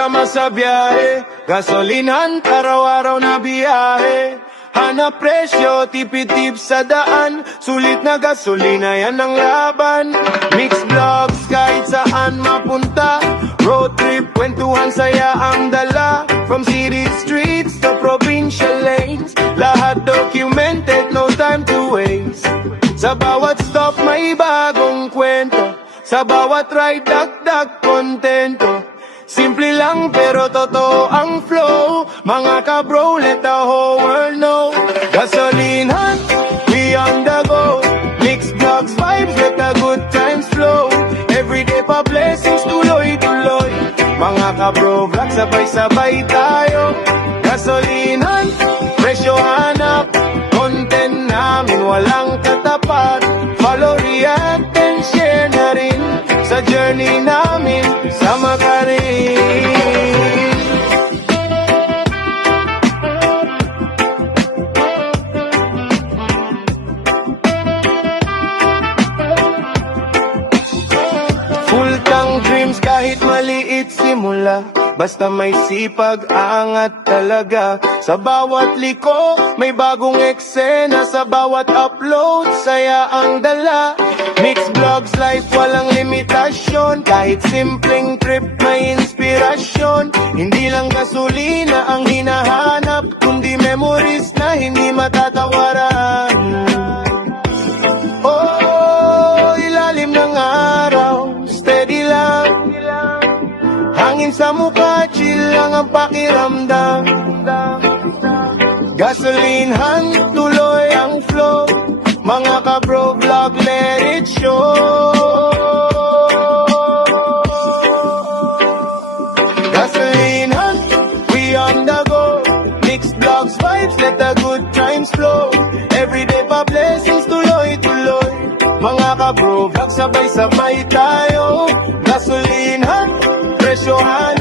sama sa biyahe, gasolinhan, araw-araw na biyahe. Hanap presyo, tipid-tip sa daan, sulit na gasolina, yan ang laban. Mixed vlogs, kahit saan mapunta, road trip, kwentuhan, saya ang dala. From city streets to provincial lanes, lahat documented, no time to waste. Sa bawat stop may bagong kwento, sa bawat ride dagdag kontento. Simple lang pero totoo ang flow, mga ka-bro, let the whole world know. Gasolinhan, we on the go, mixed vlogs, vibes, let the good times flow. Everyday pa blessings, tuloy-tuloy, mga ka-bro, vlog, sabay-sabay tayo. Gasolinhan, presyo hanap, content namin walang katapat. Follow, react, and share na rin, sa journey namin, sama ka rin. Full tank dreams kahit maliit simula, basta may sipag, angat talaga. Sa bawat liko, may bagong eksena, sa bawat upload, saya ang dala. Mixed vlogs, life walang limitasyon, kahit simpleng trip may inspirasyon. Hindi lang gasolina ang hinahanap, kundi memories na hindi matatawaran. Oh, ilalim ng araw, steady lang, hangin sa mukha, chill lang ang pakiramdam. Gasolinhan, tuloy ang flow, mga ka-bro vlog, let it show. Gasolinhan, we on the go, mixed vlogs, vibes, let the good times flow. Everyday pa blessings, tuloy-tuloy, mga ka-bro vlog, sabay-sabay tayo. Gasolinhan, presyohan,